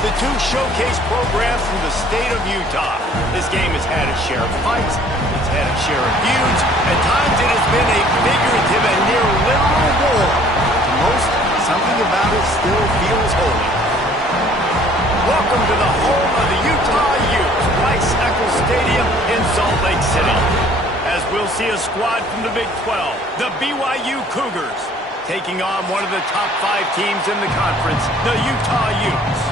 The two showcase programs from the state of Utah. This game has had its share of fights, it's had its share of feuds. At times it has been a figurative and near literal war. To most, something about it still feels holy. Welcome to the home of the Utah Utes, Rice-Eccles Stadium in Salt Lake City. As we'll see a squad from the Big 12, the BYU Cougars, taking on one of the top 5 teams in the conference, the Utah Utes.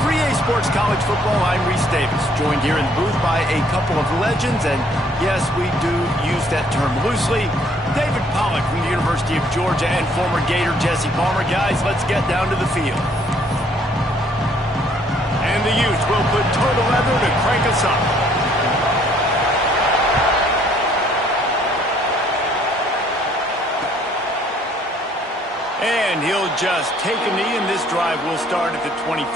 3A Sports College Football, I'm Reese Davis, joined here in the booth by a couple of legends, and yes, we do use that term loosely. David Pollack from the University of Georgia and former Gator Jesse Palmer. Guys, let's get down to the field. And the Utes will put total leather to crank us up. And he'll just take a knee, and this drive will start at the 25.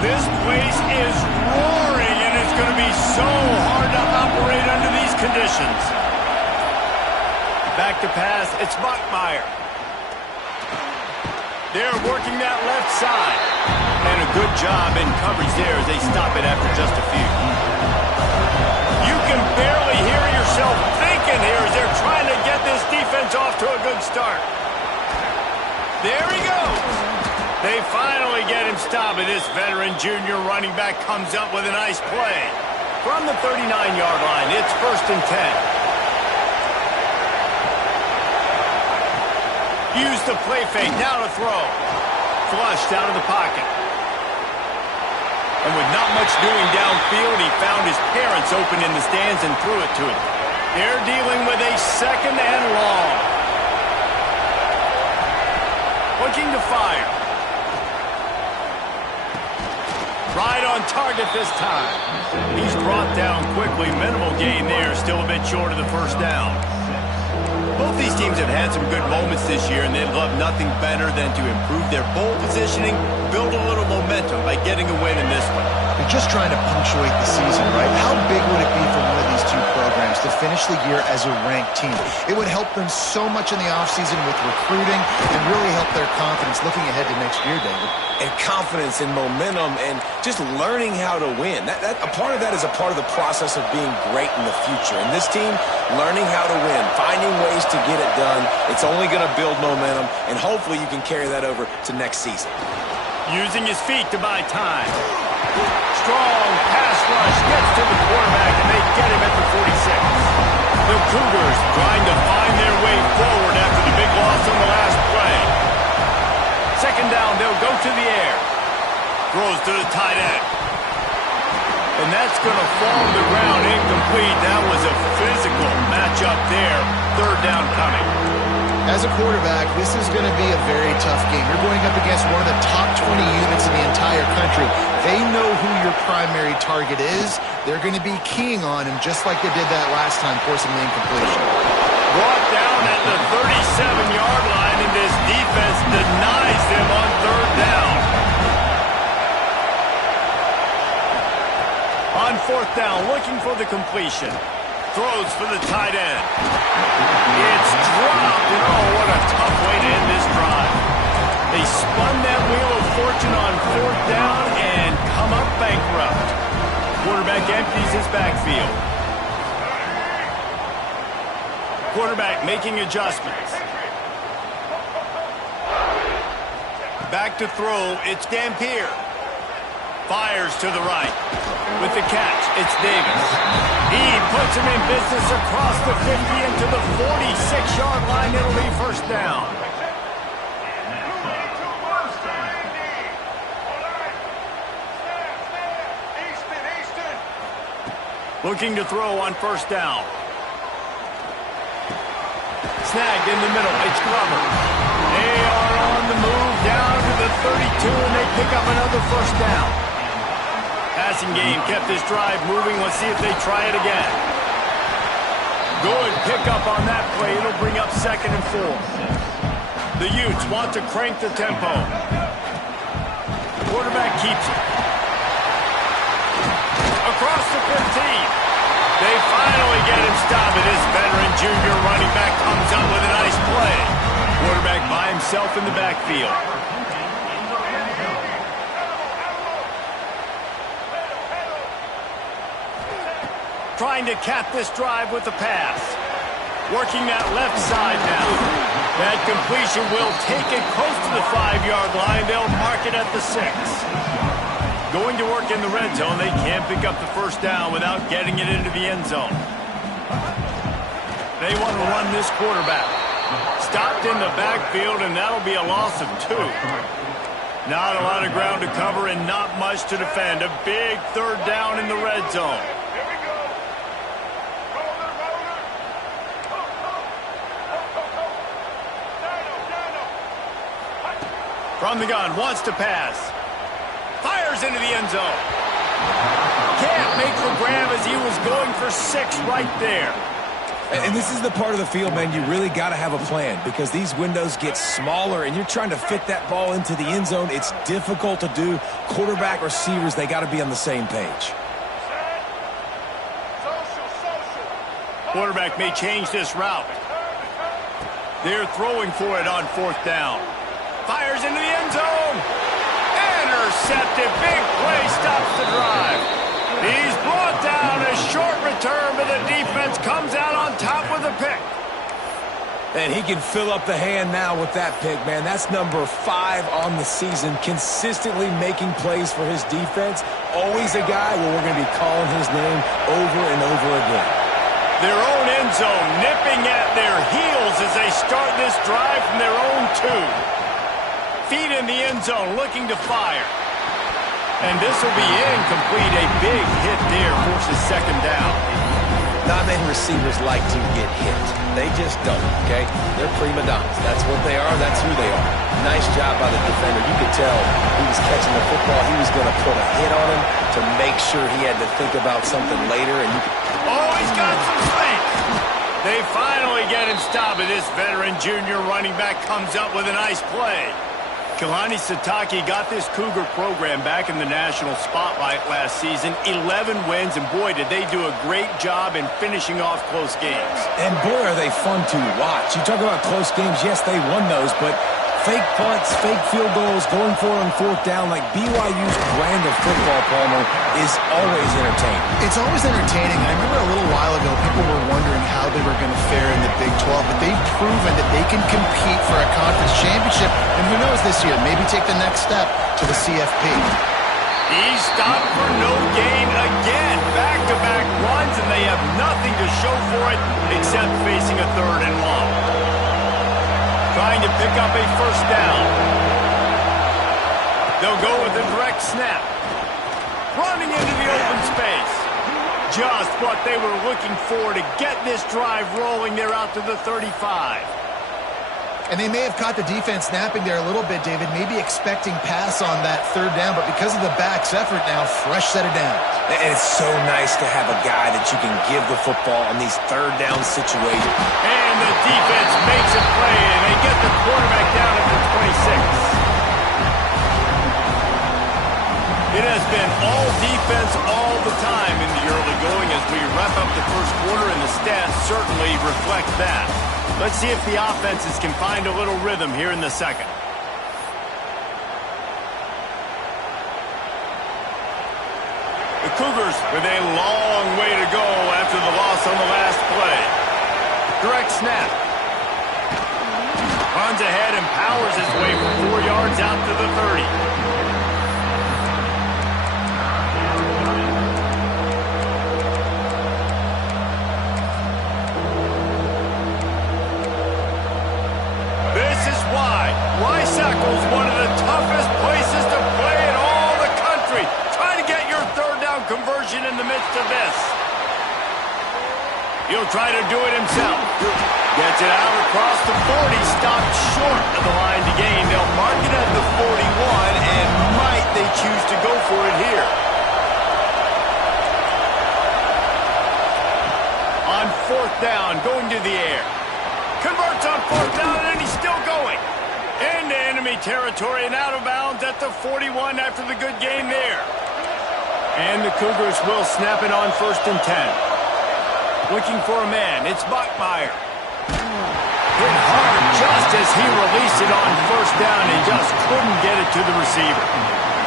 This place is roaring, and it's going to be so hard to operate under these conditions. Back to pass, it's Bachmeier. They're working that left side. And a good job in coverage there as they stop it after just a few. You can barely hear yourself thinking here as they're trying to get this defense off to a good start. There he goes. They finally get him stopped, and this veteran junior running back comes up with a nice play. From the 39-yard line, it's 1st and 10. Use the play fake, now to throw. Flushed out of the pocket. And with not much doing downfield, he found his parents open in the stands and threw it to him. They're dealing with a 2nd and long. Looking to fire. Right on target this time. He's brought down quickly. Minimal gain there. Still a bit short of the 1st down. Both these teams have had some good moments this year, and they'd love nothing better than to improve their bowl positioning, build a little momentum by getting a win in this one. They're just trying to punctuate the season, right? How big would it be for one of these two programs to finish the year as a ranked team? It would help them so much in the offseason with recruiting and really help their confidence looking ahead to next year, David. And confidence and momentum and just learning how to win. A part of that is a part of the process of being great in the future. And this team, learning how to win, finding ways to get it done. It's only going to build momentum, and hopefully you can carry that over to next season. Using his feet to buy time. Strong pass rush gets to the quarterback, and they get him at the 46. The Cougars trying to find their way forward after the big loss on the last play. 2nd down, they'll go to the air. Throws to the tight end. And that's going to fall to the ground incomplete. That was a physical matchup there. 3rd down coming. As a quarterback, this is going to be a very tough game. You're going up against one of the top 20 units in the entire country. They know who your primary target is. They're going to be keying on him just like they did that last time, forcing the incompletion. Brought down at the 37-yard line, and this defense denies them on 3rd down. On 4th down, looking for the completion. Throws for the tight end. It's dropped, and oh, what a tough way to end this drive. They spun that wheel of fortune on 4th down and come up bankrupt. Quarterback empties his backfield. Quarterback making adjustments. Back to throw, it's Dampier. Fires to the right. With the catch, it's Davis. He puts him in business across the 50 into the 46-yard line. It'll be 1st down. Looking to throw on 1st down. Snagged in the middle. It's Glover. They are on the move down to the 32, and they pick up another 1st down. Passing game kept this drive moving. Let's see if they try it again. Good pickup on that play. It'll bring up 2nd and 4. The Utes want to crank the tempo. Quarterback keeps it. across the 15. They finally get him stopped, and this veteran junior running back comes up with a nice play. Quarterback by himself in the backfield. Trying to cap this drive with the pass. Working that left side now. That completion will take it close to the 5-yard line. They'll mark it at the 6. Going to work in the red zone. They can't pick up the first down without getting it into the end zone. They want to run this quarterback. Stopped in the backfield, and that'll be a loss of 2. Not a lot of ground to cover and not much to defend. A big third down in the red zone. From the gun, wants to pass. Fires into the end zone. Can't make the grab as he was going for 6 right there. And this is the part of the field, man, you really got to have a plan because these windows get smaller and you're trying to fit that ball into the end zone. It's difficult to do. Quarterback, receivers, they got to be on the same page. Quarterback may change this route. They're throwing for it on 4th down. Fires into the end zone. Intercepted. Big play stops the drive. He's brought down. A short return, but the defense comes out on top with a pick. And he can fill up the hand now with that pick, man. That's number 5 on the season, consistently making plays for his defense. Always a guy where we're going to be calling his name over and over again. Their own end zone nipping at their heels as they start this drive from their own 2. Feet in the end zone, looking to fire. And this will be incomplete. A big hit there forces 2nd down. Not many receivers like to get hit. They just don't, okay? They're prima donnas. That's what they are. That's who they are. Nice job by the defender. You could tell he was catching the football. He was going to put a hit on him to make sure he had to think about something later. And you could... Oh, he's got some space. They finally get him stopped. And this veteran junior running back comes up with a nice play. Ncaa26 got this Cougar program back in the national spotlight last season. 11 wins, and boy, did they do a great job in finishing off close games. And boy, are they fun to watch. You talk about close games, yes, they won those, but fake punts, fake field goals, going for it on 4th down, like BYU's brand of football, Palmer, is always entertaining. It's always entertaining. I remember a little while ago, people were wondering how they were going to fare in the Big 12, but they've proven that they can compete for a conference championship, and who knows this year, maybe take the next step to the CFP. He's stopped for no gain again. Back-to-back runs, and they have nothing to show for it except facing a 3rd and long. Trying to pick up a 1st down. They'll go with a direct snap. Running into the open space. Just what they were looking for to get this drive rolling. They're out to the 35. And they may have caught the defense snapping there a little bit, David, maybe expecting pass on that 3rd down, but because of the back's effort now, fresh set of downs. And it's so nice to have a guy that you can give the football on these 3rd down situations. And the defense makes a play, and they get the quarterback down at the 26. It has been all defense all the time in the early going as we wrap up the 1st quarter, and the stats certainly reflect that. Let's see if the offenses can find a little rhythm here in the 2nd. The Cougars with a long way to go after the loss on the last play. Direct snap. Runs ahead and powers his way for 4 yards out to the 30. Rice-Eccles, one of the toughest places to play in all the country. Try to get your 3rd down conversion in the midst of this. He'll try to do it himself. Gets it out across the 40, stopped short of the line to gain. They'll mark it at the 41, and might they choose to go for it here. On 4th down, going to the air. Converts on 4th down, and he's still going. Into enemy territory and out of bounds at the 41 after the good game there. And the Cougars will snap it on 1st and 10. Looking for a man. It's Bachmeier. Hit hard just as he released it on 1st down and just couldn't get it to the receiver.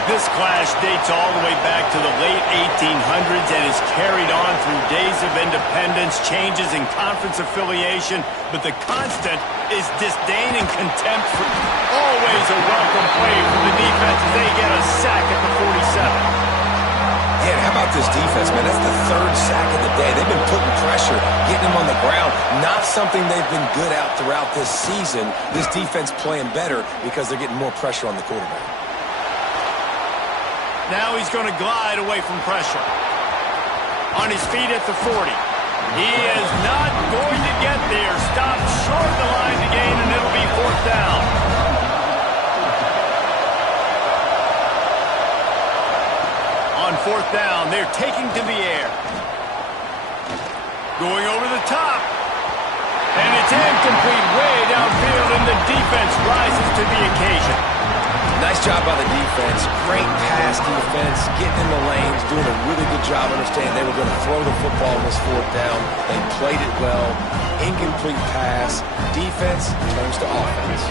This clash dates all the way back to the late 1800s and is carried on through days of independence, changes in conference affiliation, but the constant is disdain and contempt for always a welcome play from the defense as they get a sack at the 47. Yeah, how about this defense, man? That's the 3rd sack of the day. They've been putting pressure, getting them on the ground. Not something they've been good at throughout this season. This defense playing better because they're getting more pressure on the quarterback. Now he's going to glide away from pressure. On his feet at the 40. He is not going to get there. Stopped short of the line to gain, and it'll be 4th down. On 4th down, they're taking to the air. Going over the top. And it's incomplete way downfield, and the defense rises to the occasion. Nice job by the defense. Great pass defense, getting in the lanes, doing a really good job understanding they were going to throw the football on this 4th down. They played it well. Incomplete pass. Defense turns to offense.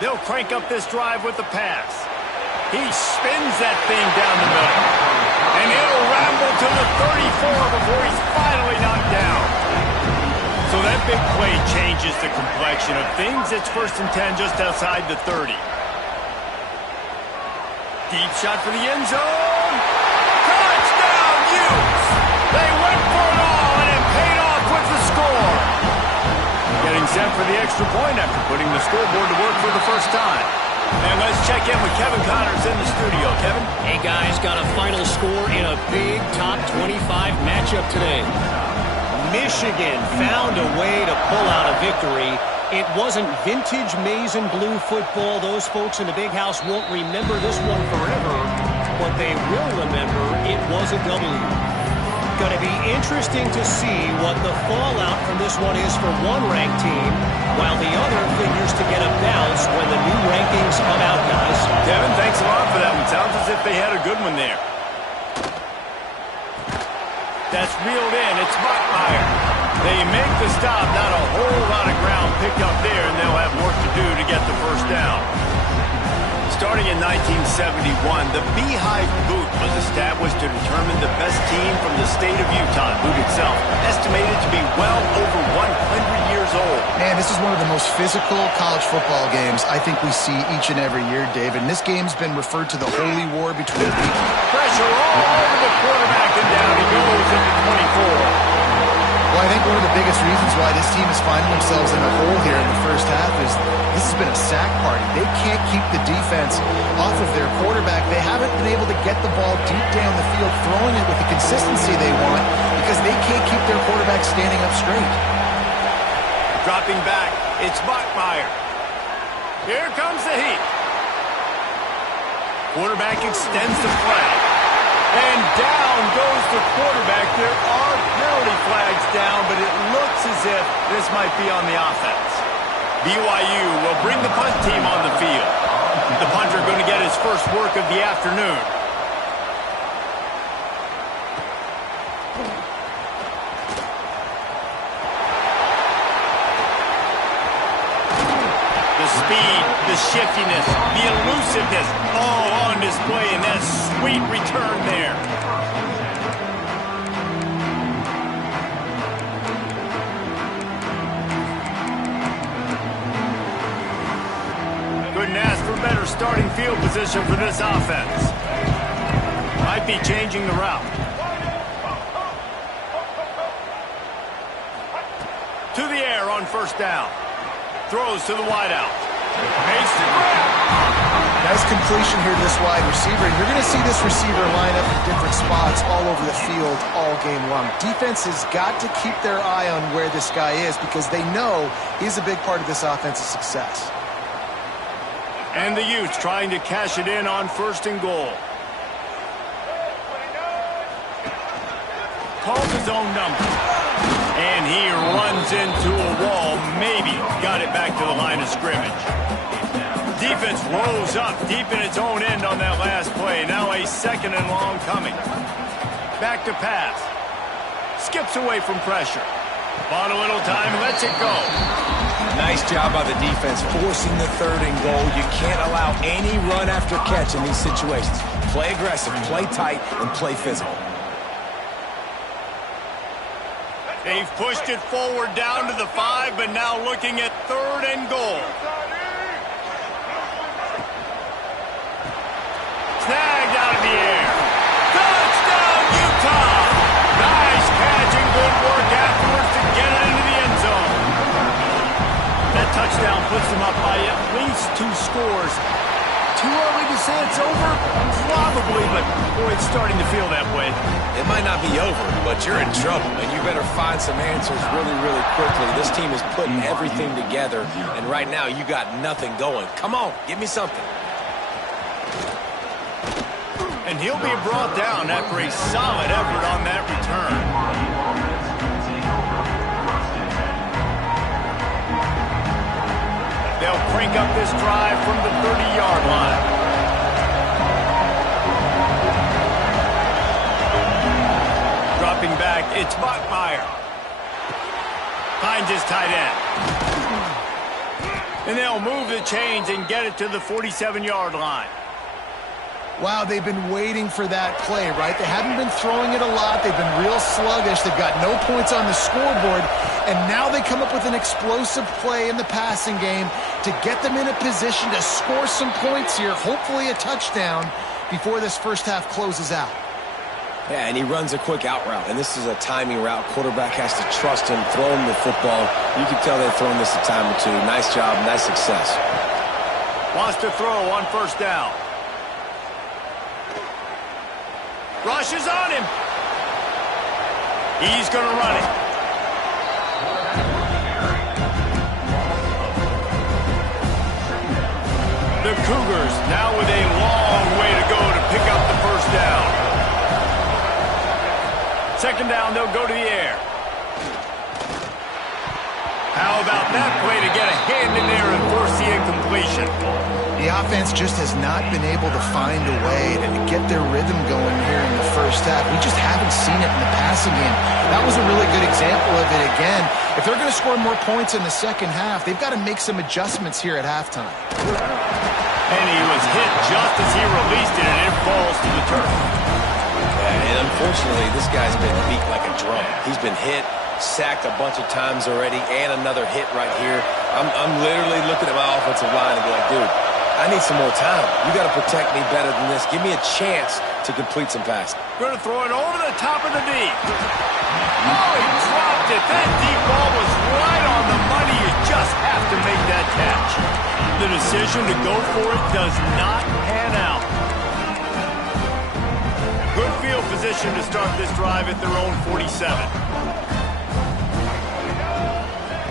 They'll crank up this drive with the pass. He spins that thing down the middle. And he'll ramble to the 34 before he's finally knocked down. So that big play changes the complexion of things. It's 1st and 10 just outside the 30. Deep shot for the end zone. Touchdown, Utes! They went for it all, and it paid off with the score. Getting set for the extra point after putting the scoreboard to work for the first time. And let's check in with Kevin Connors in the studio. Kevin? Hey, guys, got a final score in a big top 25 matchup today. Michigan found a way to pull out a victory. It wasn't vintage maize and blue football. Those folks in the big house won't remember this one forever, but they will remember it was a W. Going to be interesting to see what the fallout from this one is for one ranked team, while the other figures to get a bounce when the new rankings come out, guys. Kevin, thanks a lot for that one. Sounds as if they had a good one there. That's reeled in. It's Bachmeier. They make the stop. Not a whole lot of ground picked up there, and they'll have work to do to get the 1st down. Starting in 1971, the Beehive Boot was established to determine the best team from the state of Utah. Boot itself estimated to be well over 100 years old. Man, this is one of the most physical college football games I think we see each and every year, David. And this game's been referred to the holy war between people. Pressure all over the quarterback, and down he goes into 24. Well, I think one of the biggest reasons why this team is finding themselves in a hole here in the 1st half is this has been a sack party. They can't keep the defense off of their quarterback. They haven't been able to get the ball deep down the field, throwing it with the consistency they want because they can't keep their quarterback standing up straight. Dropping back, it's Bachmeier. Here comes the heat. Quarterback extends the play. And down goes the quarterback. There are penalty flags down, but it looks as if this might be on the offense. BYU will bring the punt team on the field. The punter going to get his first work of the afternoon. The speed, the shiftiness, the elusiveness, all on display in that sweet return there. Couldn't ask for better starting field position for this offense. Might be changing the route. To the air on 1st down. Throws to the wideout. Makes the grab. Nice completion here to this wide receiver. And you're going to see this receiver line up in different spots all over the field all game long. Defense has got to keep their eye on where this guy is because they know he's a big part of this offense's success. And the Utes trying to cash it in on 1st and goal. Calls his own number. And he runs into a wall. Maybe got it back to the line of scrimmage. defense rose up deep in its own end on that last play. Now a 2nd and long coming. Back to pass. Skips away from pressure. Bought a little time, lets it go. Nice job by the defense forcing the 3rd and goal. You can't allow any run after catch in these situations. Play aggressive, play tight, and play physical. They've pushed it forward down to the 5, but now looking at 3rd and goal. Snagged out of the air. Touchdown, Utah! Nice catch and good work afterwards to get it into the end zone. That touchdown puts them up by at least 2 scores. Too early to say it's over? Probably, but boy, it's starting to feel that way. It might not be over, but you're in trouble, and you better find some answers really, really quickly. This team is putting everything together, and right now you got nothing going. Come on, give me something. And he'll be brought down after a solid effort on that return. They'll crank up this drive from the 30-yard line. Dropping back, it's Bachmeier. Finds his tight end. And they'll move the chains and get it to the 47-yard line. Wow, they've been waiting for that play, right? They haven't been throwing it a lot. They've been real sluggish. They've got no points on the scoreboard. And now they come up with an explosive play in the passing game to get them in a position to score some points here, hopefully a touchdown, before this first half closes out. Yeah, and he runs a quick out route, and this is a timing route. Quarterback has to trust him, throw him the football. You can tell they've thrown this a time or two. Nice job, nice success. Wants to throw on 1st down. Rushes on him. He's going to run it. The Cougars now with a long way to go to pick up the 1st down. 2nd down, they'll go to the air. How about that play to get a hand in there and force the incompletion? The offense just has not been able to find a way to get their rhythm going here in the first half. We just haven't seen it in the passing game. That was a really good example of it again. If they're going to score more points in the second half, they've got to make some adjustments here at halftime. And he was hit just as he released it, and it falls to the turf. And unfortunately, this guy's been beat like a drum. He's been hit, sacked a bunch of times already, and another hit right here. I'm literally looking at my offensive line and be like, dude, I need some more time. You got to protect me better than this. Give me a chance to complete some passes. Going to throw it over the top of the deep. Oh, he dropped it. That deep ball was right on the money. You just have to make that catch. The decision to go for it does not pan out. Good field position to start this drive at their own 47.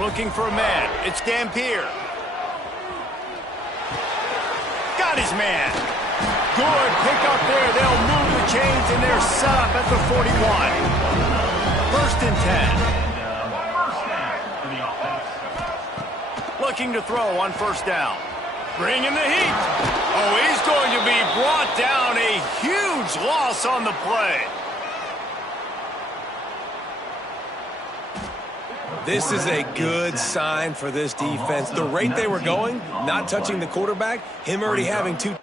Looking for a man. It's Dampier. Got his man. Good pick up there. They'll move the chains, and they're set up at the 41. 1st and 10. Looking to throw on 1st down. Bringing the heat. Oh, he's going to be brought down. A huge loss on the play. This is a good sign for this defense. The rate they were going, not touching the quarterback, him already having 2